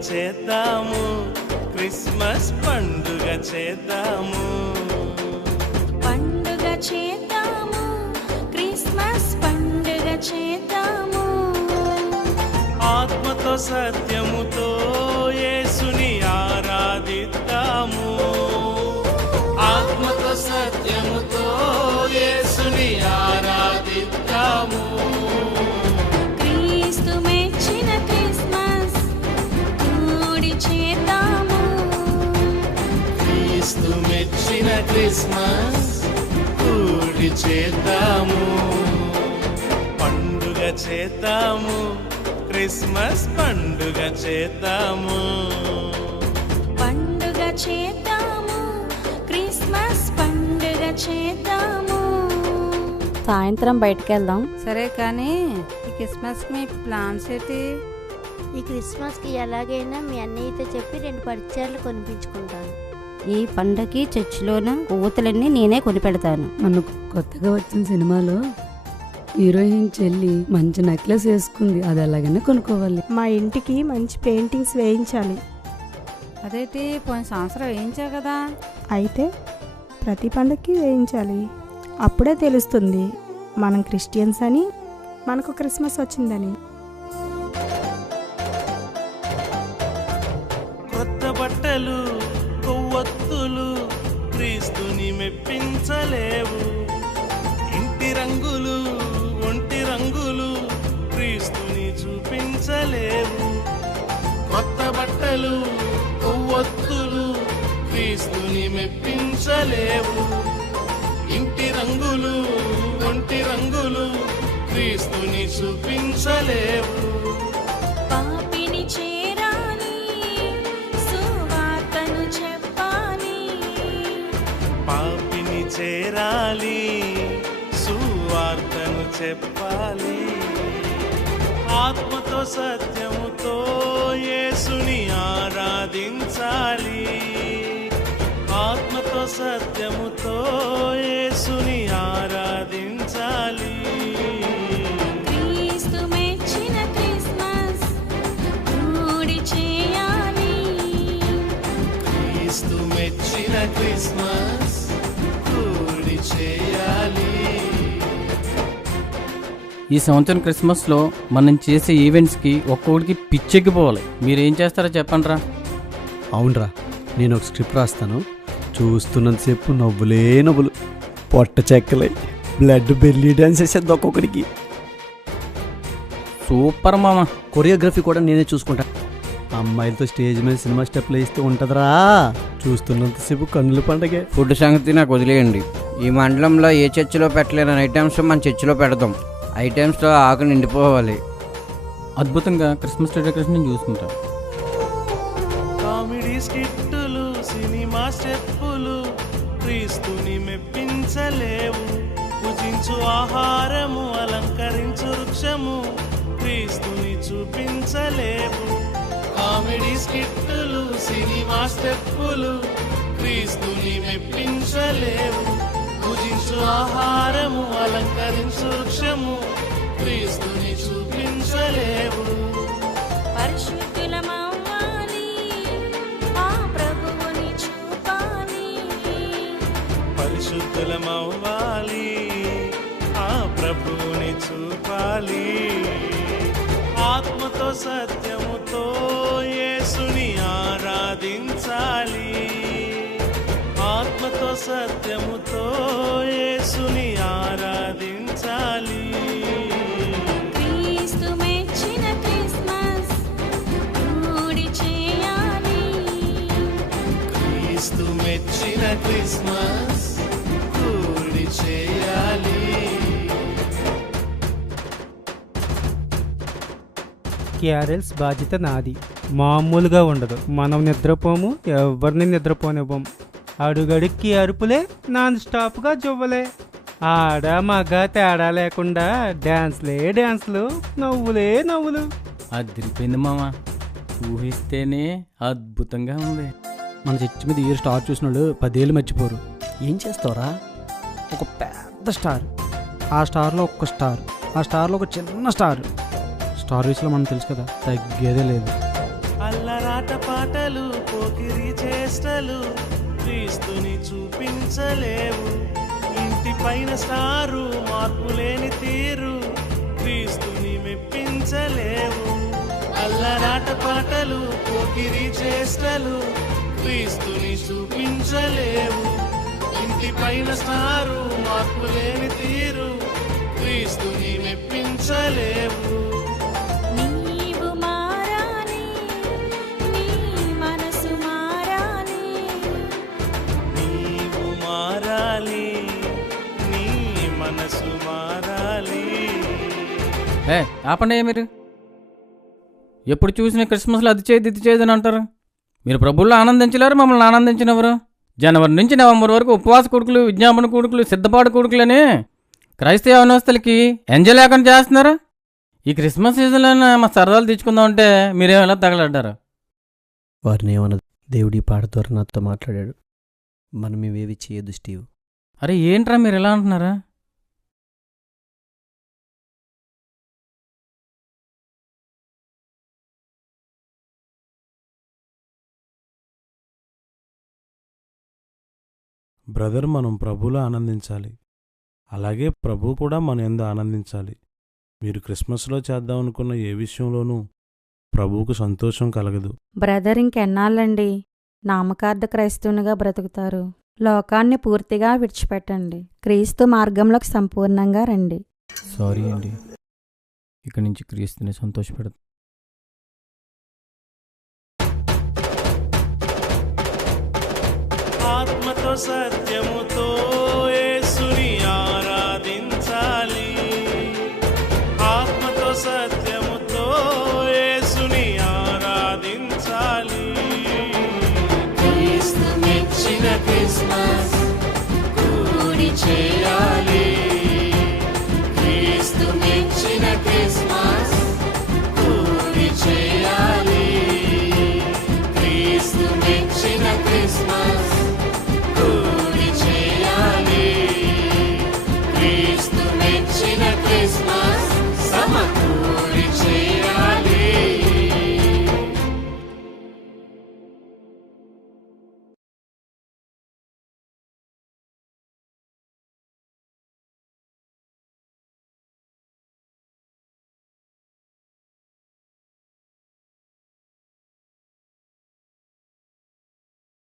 చేద్దాము. క్రిస్మస్ పండుగ చేద్దాము. పండుగ చేద్దాము. క్రిస్మస్ పండుగ చేద్దాము. ఆత్మతో సత్యముతో చేద్దాము క్రిస్మస్ పండుగ చేద్దాము పండుగ చేద్దాము క్రిస్మస్ పండుగ చేద్దాము సాయంత్రం బయటకు వెళ్దాం సరే కానీ ఈ క్రిస్మస్కి మీ ప్లాన్స్ ఏంటి? ఈ క్రిస్మస్కి ఎలాగైనా మీ అన్నయ్యతో చెప్పి రెండు పరిచయాలు కొనిపించుకుంటాను. ఈ పండగకి చర్చిలోన కొవ్వొత్తులన్నీ నేనే కొనిపెడతాను మనకు కొత్తగా వచ్చిన సినిమాలో హీరోయిన్ చెల్లి మంచి నెక్లెస్ వేసుకుంది. అది ఎలాగైనా కొనుక్కోవాలి. మా ఇంటికి మంచి పెయింటింగ్స్ వేయించాలి. అదేంటి పోయిన సంవత్సరం వేయించావు కదా. అయితే ప్రతి పండక్కి వేయించాలి. అప్పుడే తెలుస్తుంది మనం క్రిస్టియన్స్ అని మనకు క్రిస్మస్ వచ్చిందని. కొత్త బట్టలు కొవ్వొత్తులు క్రీస్తుని మెప్పించలేవు. ఇంటి రంగులు బట్టలు కొవ్వొత్తులు క్రీస్తుని మెప్పించలేవు. ఇంటి రంగులు ఒంటి రంగులు క్రీస్తుని చూపించలేవు. పాపిని చేరాలి సువార్తను చెప్పాలి. పాపిని చేరాలి సువార్తను చెప్పాలి. ఆత్మతో సత్యముతో యేసుని ఆరాధించాలి. ఆత్మతో సత్యముతో యేసుని ఆరాధించాలి. క్రీస్తు మెచ్చిన క్రిస్మస్ కూడి చేయాలి. ఈ సంవత్సరం క్రిస్మస్లో మనం చేసే ఈవెంట్స్కి ఒక్కొక్కడికి పిచ్చెక్కిపోవాలి. మీరు ఏం చేస్తారో చెప్పండి రా అవునరా నేను ఒక స్క్రిప్ట్ రాస్తాను. చూస్తున్నంతసేపు నవ్వులే నవ్వులు. పొట్ట చెక్కలై బ్లడ్ బెల్లీ డాన్స్ వేసేది ఒక్కొక్కడికి. సూపర్ మామ. కొరియోగ్రఫీ కూడా నేనే చూసుకుంటా. అమ్మాయిలతో స్టేజ్ మీద సినిమా స్టెప్లు వేస్తే ఉంటుందిరా. చూస్తున్నంతసేపు కన్నుల పండగే. ఫుడ్ సంగతి నాకు వదిలేయండి. ఈ మండలంలో ఏ చర్చిలో పెట్టలేని ఐటమ్స్ మన చర్చిలో పెడదాం ఐటమ్స్తో ఆకు నిండిపోవాలి. అద్భుతంగా క్రిస్మస్ డెకరేషన్ చూసుకుంటాం కామెడీ స్కిట్టులు సినిమా స్టెప్పులు క్రీస్తుని మెప్పించలేవు. భుజించు ఆహారము అలంకరించు వృక్షము క్రీస్తుని చూపించలేవు. కామెడీ స్కిట్టులు సినిమా స్టెప్పులు క్రీస్తుని మెప్పించలేవు. భుజించు ఆహారము అలంకరించు పరిశుద్ధులమవ్వాలి ఆ ప్రభువుని చూపాలి. ఆత్మతో సత్యముతో యేసుని ఆరాధించాలి. ఆత్మతో సత్యముతో యేసుని ఆరాధించాలి. క్రిస్మస్ క్యారెల్స్ బాధ్యత నాది. మామూలుగా ఉండదు. మనం నిద్రపోము ఎవరిని నిద్రపోనివ్వం. అడుగడుక్కి అరుపులే నాన్ స్టాప్గా జువ్వలే. ఆడ మగ తేడా లేకుండా డ్యాన్స్లే డ్యాన్స్లు నవ్వులే నవ్వులు. అదిరిపోయింది మామ. ఊహిస్తేనే అద్భుతంగా ఉంది. మన చర్చి మీద ఇయర్ స్టార్ చూసిన వాళ్ళు పదేళ్ళు మర్చిపోరు. ఏం చేస్తావురా? ఒక పెద్ద స్టార్. ఆ స్టార్లో ఒక్క స్టార్. ఆ స్టార్లో ఒక చిన్న స్టార్. స్టార్ విషయంలో మనం తెలుసు కదా తగ్గేదే లేదు. అల్లరాట పాటలు పోకిరి చేష్టలు క్రీస్తుని చూపించలేవు. ఇంటి పైన స్టారు మార్పు లేని తీరు క్రీస్తుని మెప్పించలేవు. అల్లరాట పాటలు పోకిరి చేష్టలు క్రీస్తుని చూపించలేవు. ఇంటి పైన స్టారు మార్పు లేని తీరు క్రీస్తుని మెప్పించలేవు. ఏ ఆపండి మీరు. ఎప్పుడు చూసిన క్రిస్మస్లో అది చేయదు ఇది చేయదు అని అంటారు. మీరు ప్రభుల్లో ఆనందించలేరు మమ్మల్ని ఆనందించినవరు? జనవరి నుంచి నవంబర్ వరకు ఉపవాస కొడుకులు విజ్ఞాపన కొడుకులు సిద్ధపాటు కొడుకులని క్రైస్తవ యవనస్తులకి ఎంజాయ్ లేకుండా చేస్తున్నారు. ఈ క్రిస్మస్ సీజన్లో మా సరదాలు తెచ్చుకుందాం అంటే మీరేం ఎలా తగలడ్డారు? వారిని ఏమన్నది? దేవుడి పాట ద్వారా నాతో మాట్లాడాడు. మనం ఇవేవి చేయొద్దు స్టీవ్. అరే ఏంట్రా మీరు ఎలా అంటున్నారా? బ్రదర్ మనం ప్రభులో ఆనందించాలి. అలాగే ప్రభు కూడా మన ఎందు ఆనందించాలి. మీరు క్రిస్మస్లో చేద్దాం అనుకున్న ఏ విషయంలోనూ ప్రభువుకు సంతోషం కలగదు. బ్రదర్ ఇంకెన్నాళ్ళండి? నామకార్థ క్రైస్తవునిగా బ్రతుకుతారు. లోకాన్ని పూర్తిగా విడిచిపెట్టండి. క్రీస్తు మార్గంలోకి సంపూర్ణంగా రండి. సారీ అండి. ఇక్కడి నుంచి క్రీస్తుని సంతోషపెడతాం ఆత్మతో సత్యముతో యేసుని ఆరాధించాలి. ఆత్మతో సత్యముతో యేసుని ఆరాధించాలి. క్రీస్తు మెచ్చిన క్రిస్మస్ కూడి చేయాలి. క్రీస్తు మెచ్చిన క్రిస్మస్ కూడి చేయాలి. క్రీస్తు మెచ్చిన క్రిస్మస్ చేయాలి. క్రీస్తు మెచ్చిన క్రిస్మస్